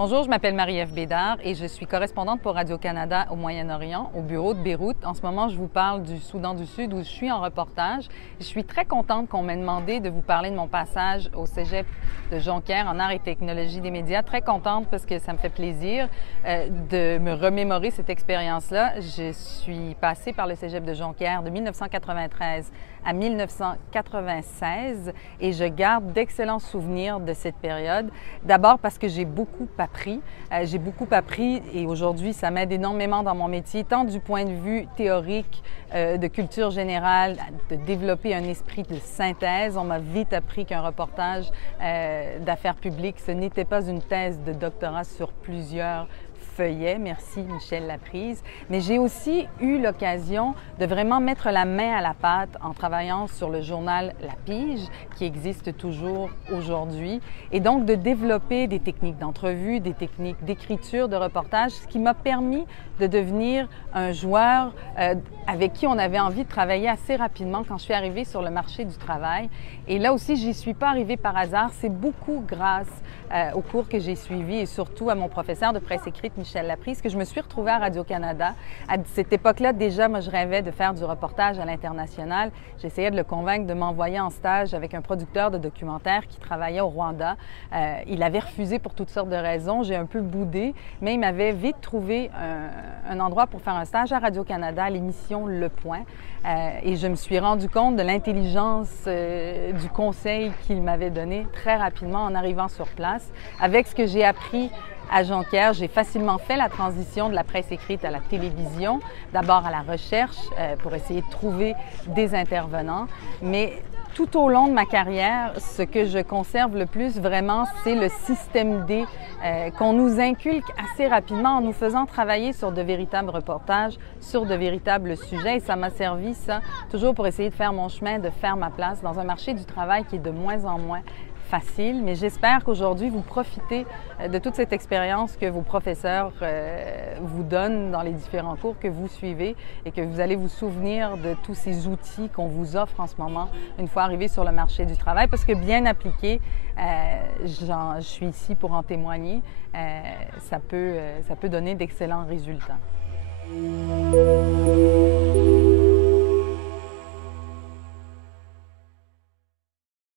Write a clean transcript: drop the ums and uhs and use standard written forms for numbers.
Bonjour, je m'appelle Marie-Ève Bédard et je suis correspondante pour Radio-Canada au Moyen-Orient, au bureau de Beyrouth. En ce moment, je vous parle du Soudan du Sud où je suis en reportage. Je suis très contente qu'on m'ait demandé de vous parler de mon passage au Cégep de Jonquière en arts et technologies des médias. Très contente parce que ça me fait plaisir de me remémorer cette expérience-là. Je suis passée par le Cégep de Jonquière de 1993 à 1996 et je garde d'excellents souvenirs de cette période. D'abord parce que j'ai beaucoup appris. J'ai beaucoup appris et aujourd'hui, ça m'aide énormément dans mon métier, tant du point de vue théorique, de culture générale, de développer un esprit de synthèse. On m'a vite appris qu'un reportage d'affaires publiques, ce n'était pas une thèse de doctorat sur plusieurs feuillets. Merci Michel Laprise. Mais j'ai aussi eu l'occasion de vraiment mettre la main à la pâte en travaillant sur le journal La Pige, qui existe toujours aujourd'hui, et donc de développer des techniques d'entrevue, des techniques d'écriture, de reportage, ce qui m'a permis de devenir un joueur avec qui on avait envie de travailler assez rapidement quand je suis arrivée sur le marché du travail. Et là aussi, j'y suis pas arrivée par hasard. C'est beaucoup grâce aux cours que j'ai suivis et surtout à mon professeur de presse écrite, Michel Laprise, que je me suis retrouvée à Radio-Canada. À cette époque-là, déjà, moi, je rêvais de faire du reportage à l'international. J'essayais de le convaincre de m'envoyer en stage avec un producteur de documentaires qui travaillait au Rwanda. Il avait refusé pour toutes sortes de raisons. J'ai un peu boudé, mais il m'avait vite trouvé un endroit pour faire un stage à Radio-Canada, à l'émission Le Point. Et je me suis rendu compte de l'intelligence du conseil qu'il m'avait donné très rapidement en arrivant sur place. Avec ce que j'ai appris à Jonquière, j'ai facilement fait la transition de la presse écrite à la télévision, d'abord à la recherche pour essayer de trouver des intervenants, mais tout au long de ma carrière, ce que je conserve le plus vraiment, c'est le système D qu'on nous inculque assez rapidement en nous faisant travailler sur de véritables reportages, sur de véritables sujets. Et ça m'a servi, ça, toujours pour essayer de faire mon chemin, de faire ma place dans un marché du travail qui est de moins en moins facile, mais j'espère qu'aujourd'hui, vous profitez de toute cette expérience que vos professeurs vous donnent dans les différents cours que vous suivez et que vous allez vous souvenir de tous ces outils qu'on vous offre en ce moment une fois arrivé sur le marché du travail, parce que bien appliqué, je suis ici pour en témoigner, ça peut donner d'excellents résultats.